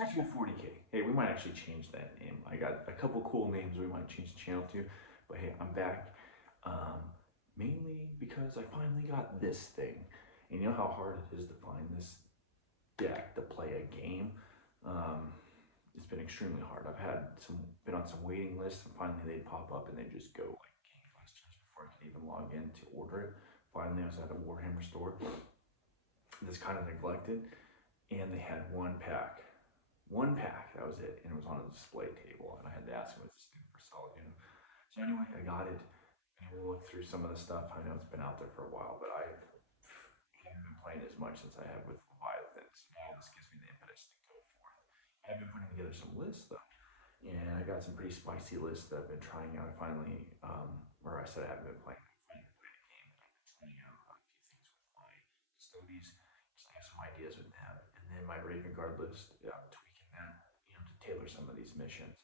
Actually, 40K. Hey, we might actually change that name. I got a couple cool names we might change the channel to, but hey, I'm back. Um, Mainly because I finally got this thing. And you know how hard it is to find this deck to play a game? Um, it's been extremely hard. I've been on some waiting lists, and finally they pop up and they just go like gangbusters before I can even log in to order it. Finally, I was at a Warhammer store that's kind of neglected, and they had one pack, that was it, and it was on a display table, and I had to ask him, "Is this thing for sale?" So anyway, I got it, and we'll look through some of the stuff. I know it's been out there for a while, but I haven't been playing as much as I have with Leviathan, so now this gives me the impetus to go forth. I've been putting together some lists, though, and I got some pretty spicy lists that I've been trying out. I finally, or I said I haven't been playing, I finally played a game, and I've been trying out a few things with my custodies, because I have some ideas with them, and then my Raven Guard list, tweaking that, to tailor some of these missions.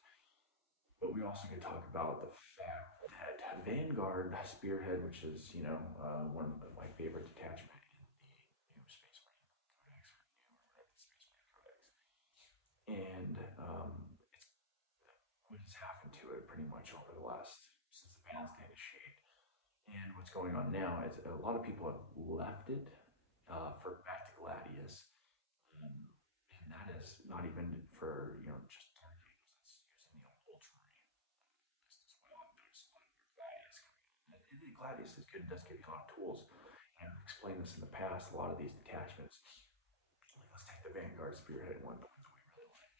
But we also could talk about the fact that Vanguard Spearhead, which is, one of my favorite detachment in the new Space Marine Codex, or new, or whatever, the Space Marine Codex. And it's what has happened to it pretty much over the last, since the balance data shade. And what's going on now is a lot of people have left it for back to Gladius. Um, and that is not even for, just Dark Angels, it's using the old Ultramarine list as well. And there's a lot of Gladius coming in. And the Gladius is good, does give you a lot of tools. And I've explained this in the past, a lot of these detachments, like let's take the Vanguard Spearhead one, because we really like.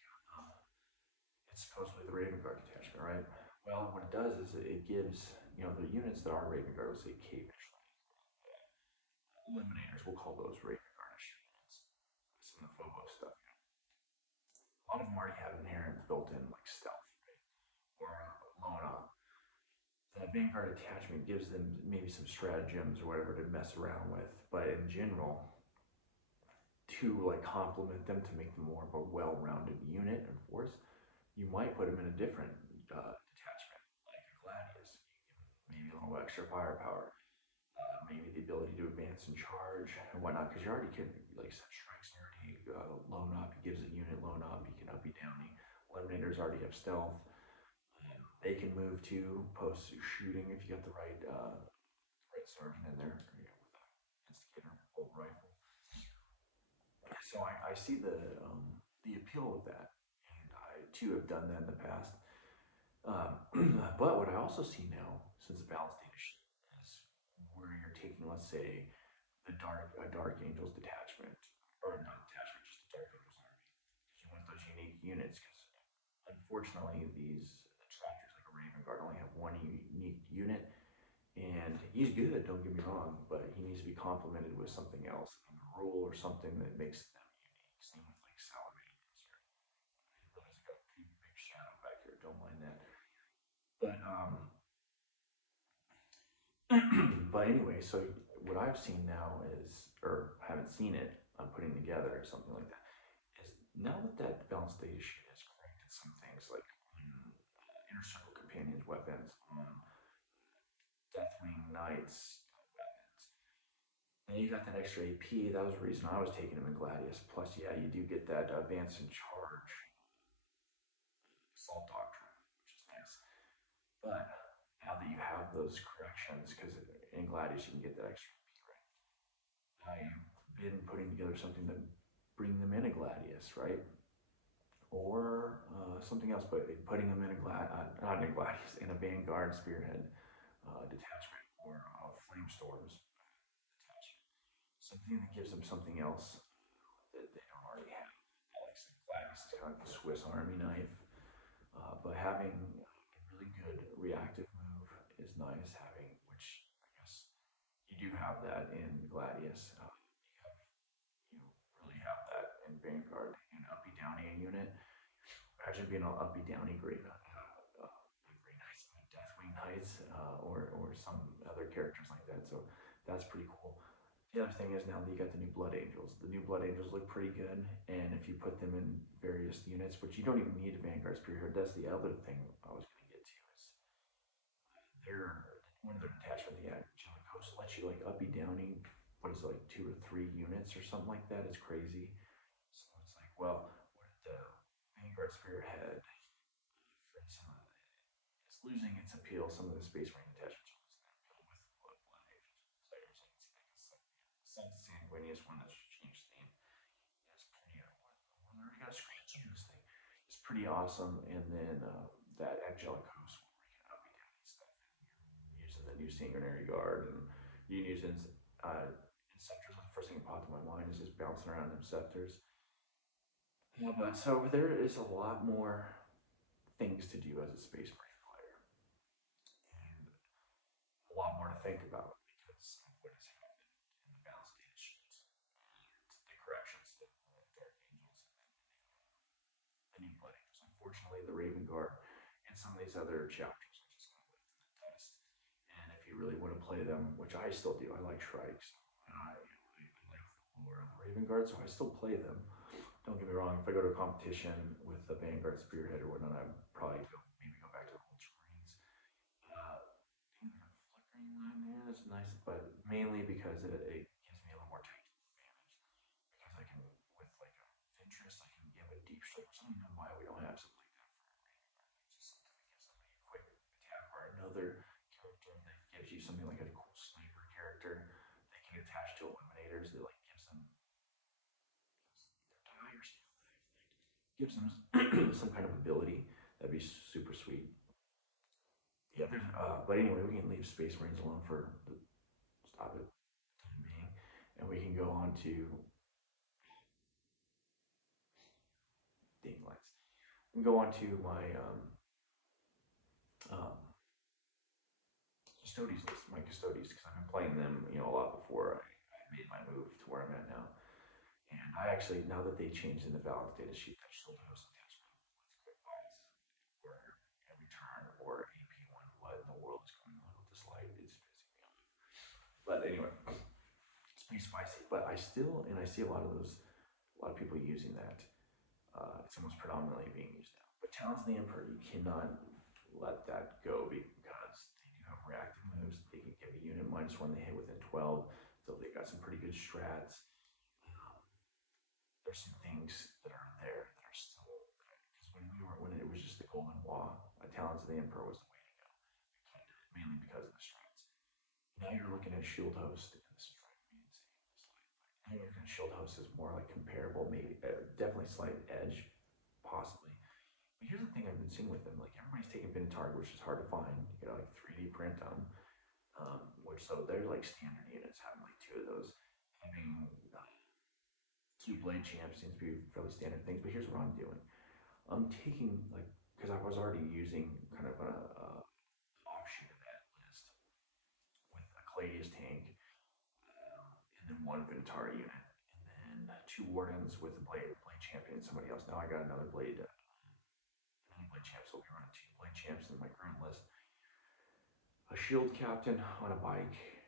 It's supposedly the Raven Guard detachment, right? Well, what it does is it gives, the units that are Raven Guard, let's say Cavish, Eliminators, we'll call those Raven Garnish units. Some of the Phobos stuff, a lot of them already have inherent built-in like stealth, right? Or loan up. That Vanguard attachment gives them maybe some stratagems or whatever to mess around with, but in general, to like complement them to make them more of a well-rounded unit and force, you might put them in a different detachment, like a Gladius. Maybe a little extra firepower, maybe the ability to advance and charge and whatnot, because you already can, like, set strikes, you already loan up. He gives a unit loan up. You can uppy downy. Eliminators already have stealth. They can move to post shooting if you got the right sergeant in there, with an instigator bolt rifle. So I see the appeal of that, and I too have done that in the past. But what I also see now, since the balance data is where you're taking, let's say, Dark Angels detachment, or not detachment, just a Dark Angels army, because you want those unique units. Because unfortunately, these attractors like a Raven Guard only have one unique unit, and he's good. Don't get me wrong, but he needs to be complemented with something else, a rule or something that makes them unique. Same with like Salamanders. There's like a big shadow back here. Don't mind that. But but anyway, so what I've seen now is, or haven't seen it, I'm putting together or something like that, is now that that balanced data sheet has corrected some things like inner circle companions weapons, Deathwing Knights weapons, and you got that extra AP. That was the reason I was taking them in Gladius. Plus, yeah, you do get that advance and charge assault doctrine, which is nice. But now that you have those corrections, because in Gladius you can get that extra AP, right? I've been putting together something to bring them in a Gladius, right? Or something else, but putting them in not in a Gladius, in a Vanguard Spearhead detachment, or Flamestorms detachment. Something that gives them something else that they don't already have. Like Gladius is kind of a Swiss Army knife, but having a really good reactive move is nice. Having, which I guess you do have that in Gladius. You really have that in Vanguard and Uppy Downy unit. Imagine being an Uppy Downy Grey Knights, Deathwing Knights, or some other characters like that. So that's pretty cool. The other thing is now that you got the new Blood Angels. The new Blood Angels look pretty good, and if you put them in various units, which you don't even need a Vanguard Spearhead, that's the other thing I was going to get to is their one of their detachment, the Angelic Host, lets you like uppy downy. What is it, like 2 or 3 units or something like that? It's crazy. So it's like, well, what did the Vanguard Spearhead, for some, it's losing its appeal. Some of the Space Marine attachments are losing their appeal with Blood Agents players. You can see like a Sun Sanguinius one that's changed theme. It's pretty. I already got a scratch on this thing. It's pretty awesome. And then that Angelic Host where we can up and down and stuff. And you're using the new Sanguinary Guard, and you can use Inceptors. The first thing that popped in my mind is just bouncing around them Inceptors. Yeah, but so there is a lot more things to do as a Space Marine player, and a lot more to think about because of what has happened in the balance data sheets and the corrections that Dark Angels and the new Blood Angels. Unfortunately, the Raven Guard and some of these other chapters are just going to live in the dust. And if you really want to play them, which I still do, I like Shrikes. I like the lore of the Raven Guard, so I still play them. Don't get me wrong, if I go to a competition with the Vanguard Spearhead or whatnot, I'd probably maybe go back to the Ultramarines. Flickering line there, that's nice, but mainly because it gives me a little more tactical advantage. Because I can, with like a Ventress, I can give a deep strike. I don't know why we don't have something like that for a Raven Guard. It's just something that gives somebody a quick attack, or another character that gives you something like a cool sniper character that can attach to Eliminators that like gives them some kind of ability. That'd be super sweet. Yeah, but anyway, we can leave Space Marines alone for the stop it time being, and we can go on to dang lights. We can go on to my Custodes list, my Custodes, because I've been playing them, a lot before I made my move to where I'm at now. And I actually, now that they changed in the balance data sheet, I still host attachment with quick buys where every turn or AP1, what in the world is going on with this light? It's pissing me off. But anyway, it's pretty spicy. But I see a lot of people using that. It's almost predominantly being used now. But Talons of the Emperor, you cannot let that go because they do have reactive moves. They can give a unit -1 they hit within 12. So they got some pretty good strats. There's some things that are there that are still because when it was just the Golden Law, Talons of the Emperor was the way to go, mainly because of the strats. Now you're looking at Shield Host, and this is driving me insane. Now you're looking at Shield Host as more like comparable, maybe definitely slight edge, possibly. But here's the thing I've been seeing with them: like everybody's taking Minotaur, which is hard to find. You got like 3D print them, so they're like standard units, having like 2 of those, having 2 Blade Champs seems to be fairly standard things, but here's what I'm doing. I'm taking, because I was already using kind of an offshoot of that list with a Cladius tank, and then 1 Ventar unit, and then 2 Wardens with a Blade Champion and somebody else. Now I got another Blade Champ, so I'll be running 2 Blade Champs in my current list. A Shield Captain on a bike,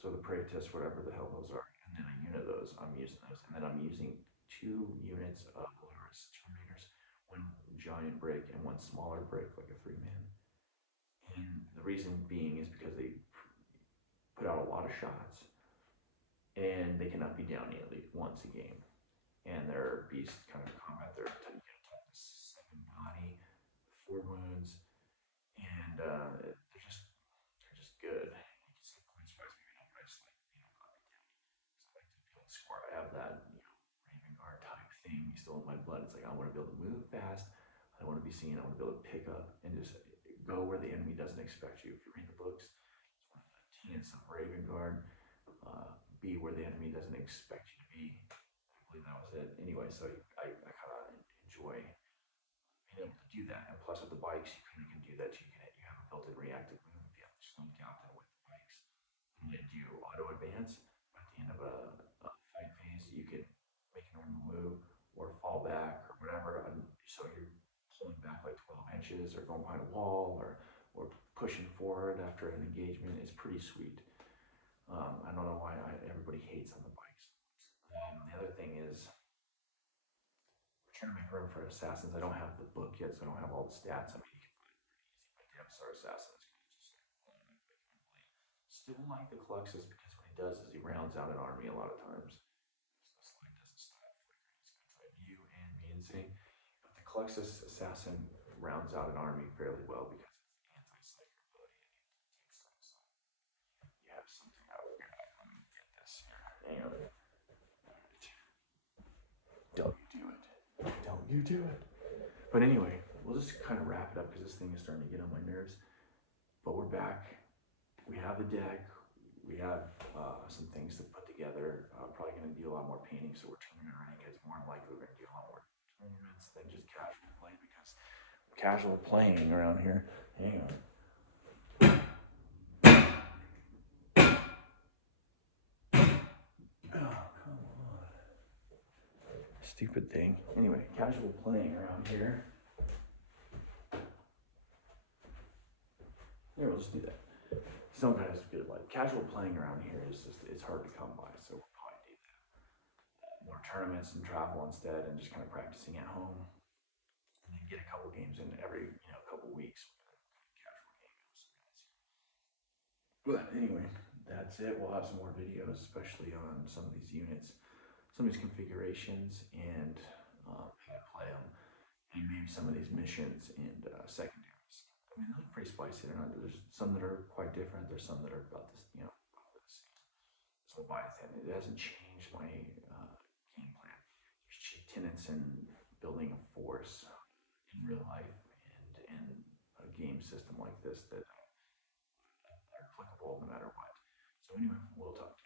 so the Praetus, whatever the hell those are. And then a unit of those, I'm using those. And then I'm using 2 units of Polaris Terminators, 1 giant break and 1 smaller break, like a 3-man. And the reason being is because they put out a lot of shots, and they cannot be down nearly once a game. And they're beast kind of combat. They're toughness 7 body, 4 wounds, and they're just good. I have that, Raven Guard type thing still in my blood. It's like I want to be able to move fast. I don't want to be seen. I want to be able to pick up and just go where the enemy doesn't expect you. If you read the books, it's one of the tenets of Raven Guard. Be where the enemy doesn't expect you to be. I believe that was it. Anyway, so I kind of enjoy being able to do that. And plus with the bikes, you can do that. You have a built-in reactive move if you have the Stone Captain with the bikes. And you do auto advance at the end of a fight phase. You can make a normal move or fall back or whatever. So you're pulling back like 12 inches or going behind a wall or pushing forward after an engagement. It's pretty sweet. I don't know why everybody hates on the bikes. The other thing is we're trying to make room for assassins. I don't have the book yet, so I don't have all the stats. I mean, you can find it pretty easy. But Damn Star Assassin is kind of just still like the Cluxus because what he does is he rounds out an army a lot of times. So the slide doesn't stop flickering. It's going to drive you and me insane. Plexus Assassin rounds out an army fairly well because it's anti-psychic ability and anti-team. So you have something out here. Let me get this here. Hang on. Don't you do it. Don't you do it. But anyway, we'll just kind of wrap it up because this thing is starting to get on my nerves. But we're back. We have the deck. We have some things to put together. Probably going to do a lot more painting, so we're turning around because more than likely we're going to do a lot more tournaments than just casual play because casual playing around here. Hang on. Oh, come on. Stupid thing. Anyway, casual playing around here. Here, we'll just do that. Some guys good like casual playing around here is just it's hard to come by, so we'll probably do that. More tournaments and travel instead, and just kind of practicing at home, and then get a couple games in every couple weeks. Casual games. But anyway, that's it. We'll have some more videos, especially on some of these units, some of these configurations, and how to play them, and maybe some of these missions and secondaries. I mean, they look pretty spicy. There's some that are quite different. There's some that are about this, about the same. So Leviathan, it hasn't changed my game plan. There's cheap tenants and building a force in real life and in a game system like this that are applicable no matter what. So anyway, we'll talk to you.